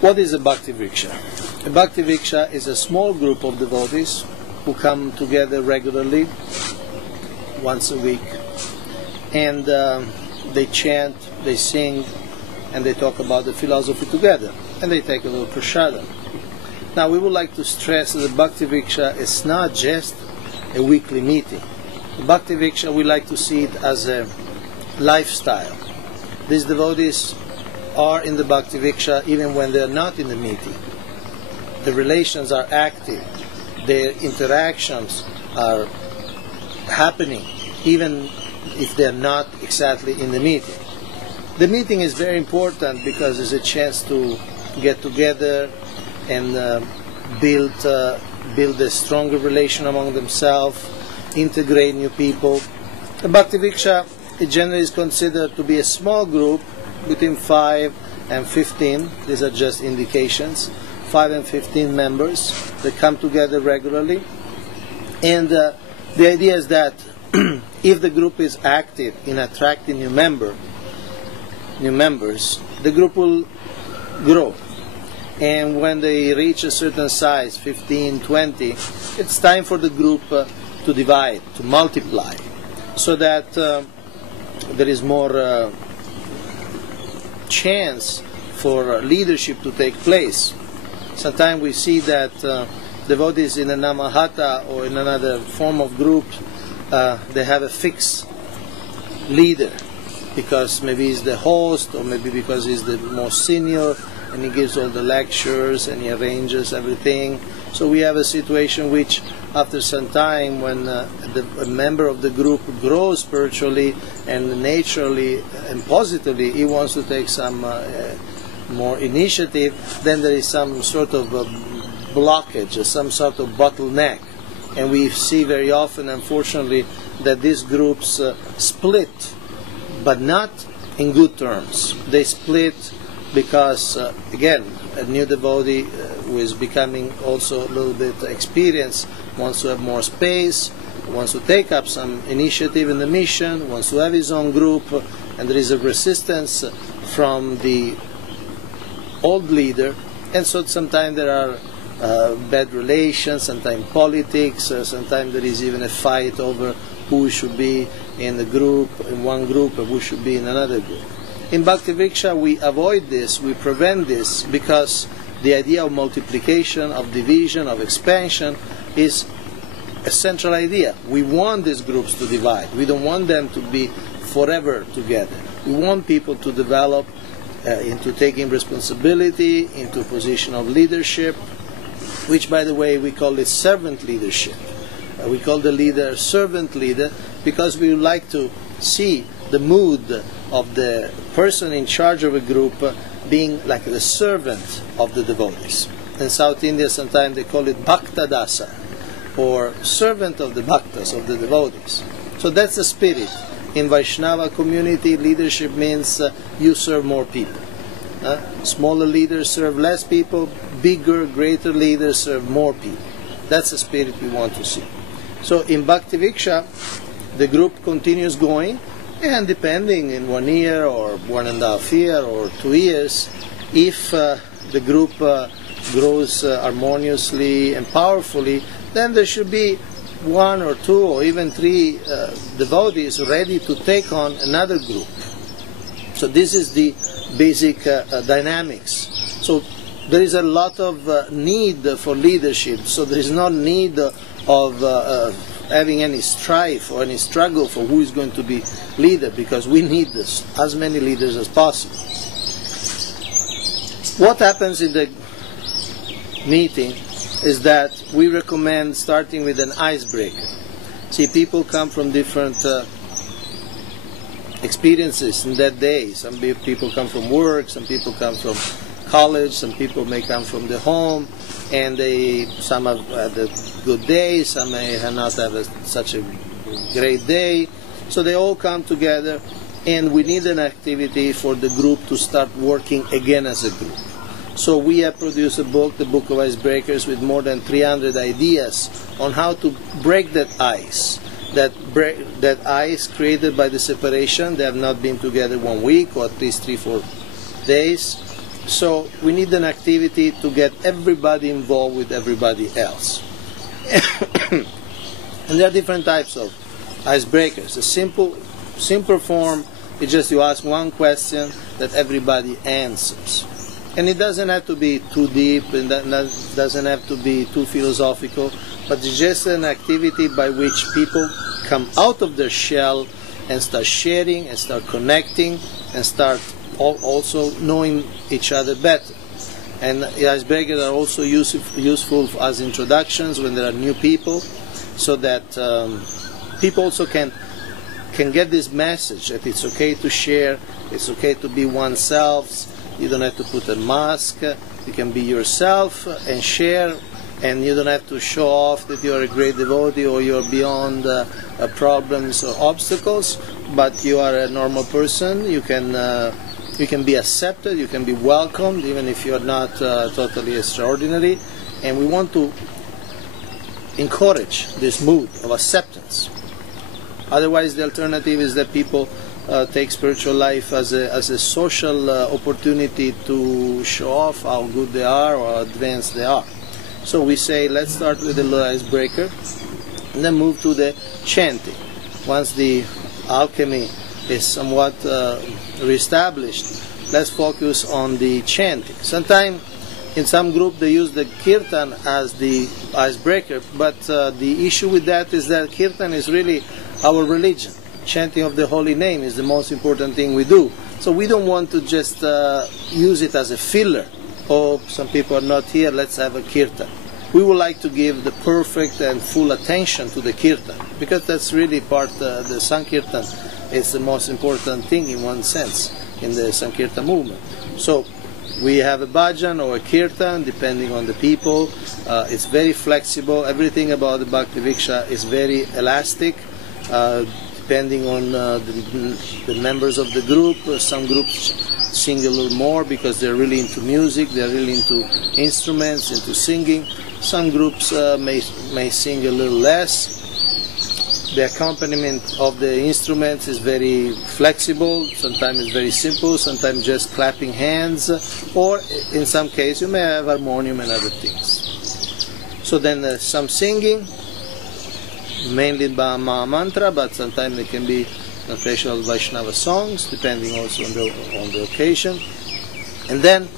What is a Bhakt-Vriksha? A Bhakt-Vriksha is a small group of devotees who come together regularly, once a week, and they chant, they sing, and they talk about the philosophy together, and they take a little prasadam. Now, we would like to stress that the Bhakt-Vriksha is not just a weekly meeting. The Bhakt-Vriksha, we like to see it as a lifestyle. These devotees are in the Bhakt-Vriksha even when they are not in the meeting. The relations are active. Their interactions are happening even if they are not exactly in the meeting. The meeting is very important because it's a chance to get together and build a stronger relation among themselves, integrate new people. The Bhakt-Vriksha generally is considered to be a small group between 5 and 15. These are just indications. 5 and 15 members that come together regularly. And the idea is that if the group is active in attracting new members, the group will grow. And when they reach a certain size, 15, 20, it's time for the group to divide, to multiply, so that there is more chance for leadership to take place. Sometimes we see that devotees in a Namahata or in another form of group, they have a fixed leader, because maybe he's the host, or maybe because he's the most senior, and he gives all the lectures and he arranges everything. So we have a situation which, after some time, when a member of the group grows spiritually and naturally and positively, he wants to take some more initiative, then there is some sort of blockage, some sort of bottleneck. And we see very often, unfortunately, that these groups split, but not in good terms. They split because, again, a new devotee who is becoming also a little bit experienced wants to have more space, wants to take up some initiative in the mission, wants to have his own group, and there is a resistance from the old leader, and so sometimes there are bad relations, sometimes politics, sometimes there is even a fight over who should be in the group, in one group, or who should be in another group. In Bhakt-Vriksha, we avoid this, we prevent this, because the idea of multiplication, of division, of expansion is a central idea. We want these groups to divide. We don't want them to be forever together. We want people to develop into taking responsibility, into a position of leadership, which, by the way, we call it servant leadership. We call the leader servant leader because we would like to see the mood of the person in charge of a group being like the servant of the devotees. In South India, sometimes they call it Bhaktadasa, or servant of the bhaktas, of the devotees. So that's the spirit. In Vaishnava community, leadership means you serve more people. Smaller leaders serve less people, bigger, greater leaders serve more people. That's the spirit we want to see. So in Bhakt-Vriksha, the group continues going, and depending in 1 year or 1.5 years or 2 years, if the group grows harmoniously and powerfully, then there should be 1 or 2 or even 3 devotees ready to take on another group. So this is the basic dynamics. So there is a lot of need for leadership. So there is no need of having any strife or any struggle for who is going to be leader, because we need this, as many leaders as possible. What happens in the meeting is that we recommend starting with an icebreaker. See, people come from different experiences in that day. Some people come from work, some people come from college, some people may come from the home, and some have had a good day, some may not have such a great day. So they all come together, and we need an activity for the group to start working again as a group. So we have produced a book, the Book of Icebreakers, with more than 300 ideas on how to break that ice. That ice created by the separation. They have not been together 1 week, or at least 3-4 days. So we need an activity to get everybody involved with everybody else. And there are different types of icebreakers. The simple form is just you ask one question that everybody answers. And it doesn't have to be too deep, and that doesn't have to be too philosophical, but it's just an activity by which people come out of their shell and start sharing and start connecting and start also knowing each other better. And the icebreakers are also useful as introductions when there are new people, so that people also can get this message that it's okay to share, it's okay to be oneself. You don't have to put a mask. You can be yourself and share, and you don't have to show off that you're a great devotee or you're beyond problems or obstacles. But you are a normal person. You can be accepted. You can be welcomed, even if you're not totally extraordinary. And we want to encourage this mood of acceptance. Otherwise, the alternative is that people take spiritual life as a social opportunity to show off how good they are or how advanced they are. So we say, let's start with the little icebreaker and then move to the chanting. Once the alchemy is somewhat reestablished, let's focus on the chanting. Sometimes in some group they use the kirtan as the icebreaker, but the issue with that is that kirtan is really our religion. Chanting of the holy name is the most important thing we do. So we don't want to just use it as a filler. Oh, some people are not here, let's have a kirtan. We would like to give the perfect and full attention to the kirtan, because that's really part, the Sankirtan is the most important thing in one sense in the Sankirtan movement. So we have a bhajan or a kirtan depending on the people. It's very flexible. Everything about the Bhakt-Vriksha is very elastic. Depending on the members of the group. Some groups sing a little more because they're really into music, they're really into instruments, into singing. Some groups may sing a little less. The accompaniment of the instruments is very flexible, sometimes it's very simple, sometimes just clapping hands, or in some cases you may have harmonium and other things. So then some singing, mainly Maha Mantra, but sometimes it can be special Vaishnava songs, depending also on the occasion. And then,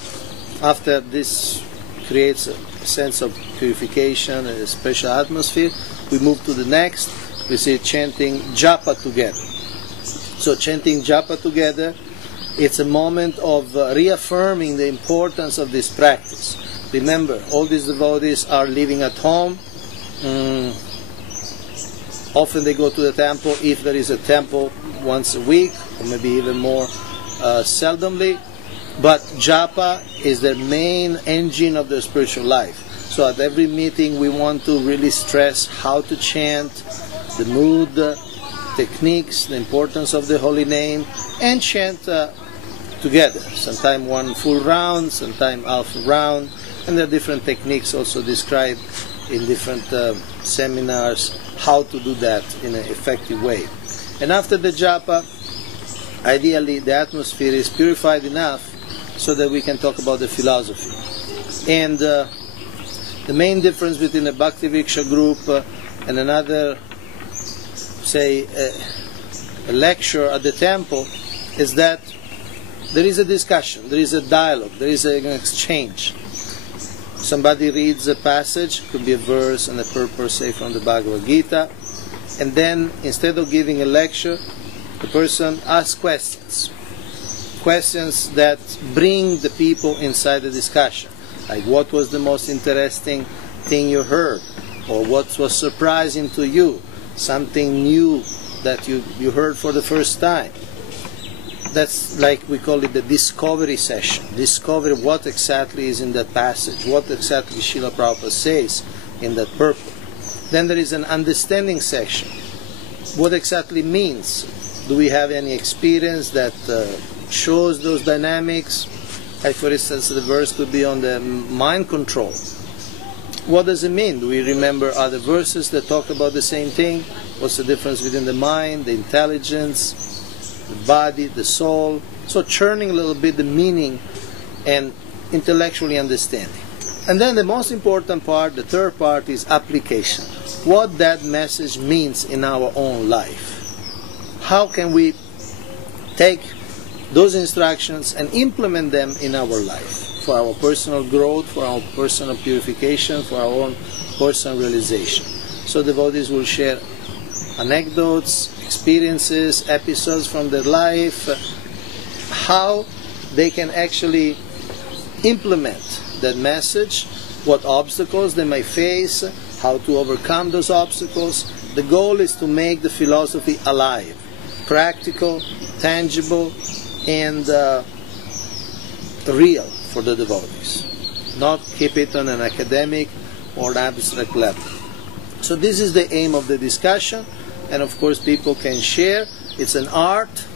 after this creates a sense of purification and a special atmosphere, we move to the next. We say chanting Japa together. So chanting Japa together, it's a moment of reaffirming the importance of this practice. Remember, all these devotees are living at home. Often they go to the temple, if there is a temple, once a week, or maybe even more seldomly. But Japa is the main engine of their spiritual life. So at every meeting we want to really stress how to chant, the mood, techniques, the importance of the holy name, and chant together. Sometimes one full round, sometimes half a round, and there are different techniques also described in different seminars how to do that in an effective way. And after the japa, ideally the atmosphere is purified enough so that we can talk about the philosophy. And the main difference between a Bhakt-Vriksha group and another, say, a lecture at the temple is that there is a discussion, there is a dialogue, there is an exchange. Somebody reads a passage, could be a verse and a purpose, say from the Bhagavad Gita, and then instead of giving a lecture, the person asks questions. Questions that bring the people inside the discussion. Like, what was the most interesting thing you heard? Or what was surprising to you? Something new that you heard for the first time. That's like we call it the discovery session. Discover what exactly is in that passage, what exactly Srila Prabhupada says in that purport. Then there is an understanding section. What exactly means? Do we have any experience that shows those dynamics? Like for instance, the verse could be on the mind control. What does it mean? Do we remember other verses that talk about the same thing? What's the difference between the mind, the intelligence, the body, the soul? So churning a little bit the meaning and intellectually understanding. And then the most important part, the third part, is application. What that message means in our own life. How can we take those instructions and implement them in our life for our personal growth, for our personal purification, for our own personal realization. So devotees will share anecdotes, experiences, episodes from their life, how they can actually implement that message, what obstacles they may face, how to overcome those obstacles. The goal is to make the philosophy alive, practical, tangible, and real for the devotees, not keep it on an academic or abstract level. So this is the aim of the discussion, and of course people can share. It's an art.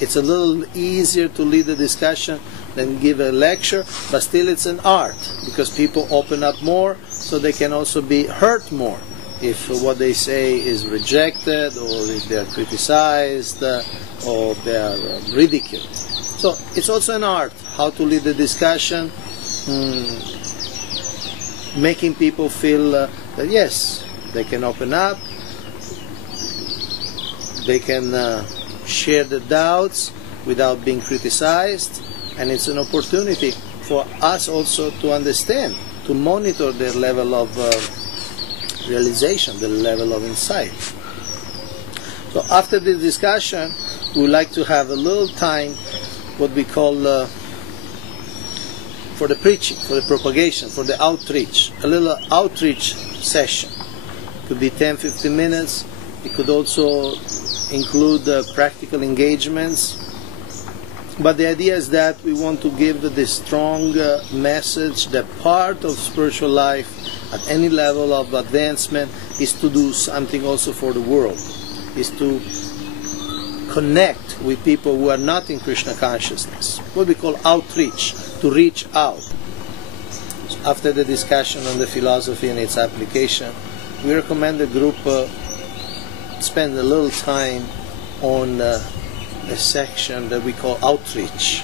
It's a little easier to lead the discussion than give a lecture, but still it's an art, because people open up more, so they can also be hurt more if what they say is rejected, or if they are criticized, or they are ridiculed. So it's also an art, how to lead the discussion, making people feel that yes, they can open up, they can share the doubts without being criticized, and it's an opportunity for us also to understand, to monitor their level of realization, the level of insight. So after the discussion, we would like to have a little time, what we call for the preaching, for the propagation, for the outreach, a little outreach session. It could be 10-15 minutes. It could also include practical engagements. But the idea is that we want to give this strong message that part of spiritual life at any level of advancement is to do something also for the world, is to connect with people who are not in Krishna consciousness, what we call outreach, to reach out. So after the discussion on the philosophy and its application, we recommend the group spend a little time on a section that we call outreach,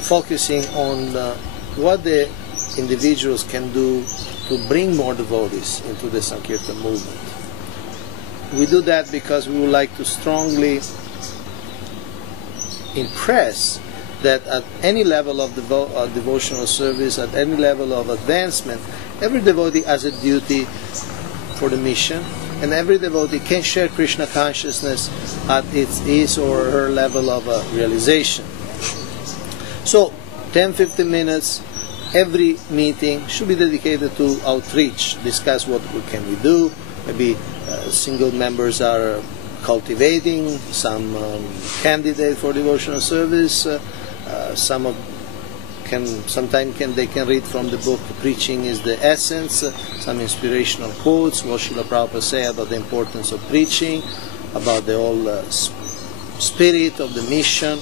focusing on what the individuals can do to bring more devotees into the Sankirtan movement. We do that because we would like to strongly impress that at any level of devotional service, at any level of advancement, every devotee has a duty for the mission, and every devotee can share Krishna consciousness at his or her level of realization. So 10-15 minutes every meeting should be dedicated to outreach, discuss what can we do. Maybe single members are cultivating, some candidate for devotional service, some of they can read from the book Preaching is the Essence, some inspirational quotes, what Srila Prabhupada say about the importance of preaching, about the whole spirit of the mission.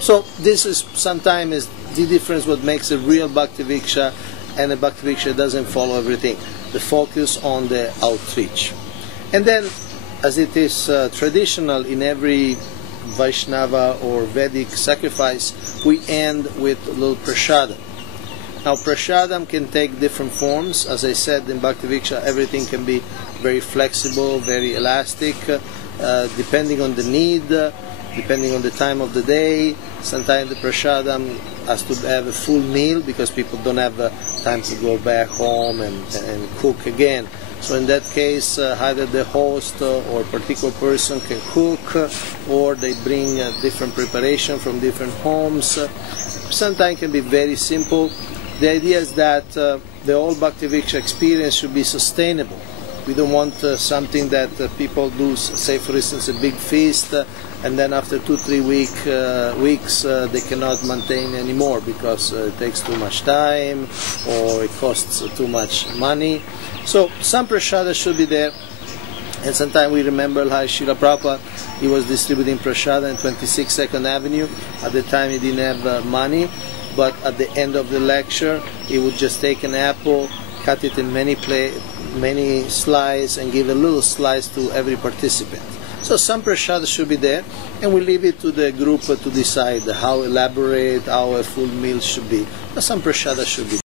So this is sometimes the difference what makes a real Bhakt-Vriksha and a Bhakt-Vriksha doesn't follow everything. The focus on the outreach. And then, as it is traditional in every Vaishnava or Vedic sacrifice, we end with a little prasadam. Now prasadam can take different forms. As I said, in Bhakt-Vriksha everything can be very flexible, very elastic, depending on the need, depending on the time of the day. Sometimes the prasadam has to have a full meal because people don't have time to go back home and cook again. So in that case, either the host or a particular person can cook, or they bring different preparation from different homes. Sometimes it can be very simple. The idea is that the whole Bhakt-Vriksha experience should be sustainable. We don't want something that people do, say for instance a big feast, and then after 2-3 weeks they cannot maintain anymore because it takes too much time or it costs too much money. So some prasada should be there, and sometimes we remember like Srila Prabhupada, he was distributing prasada in 26th Avenue. At the time he didn't have money, but at the end of the lecture he would just take an apple, cut it in many slices and give a little slice to every participant. So some prasada should be there, and we leave it to the group to decide how elaborate, how a full meal should be. But some prasada should be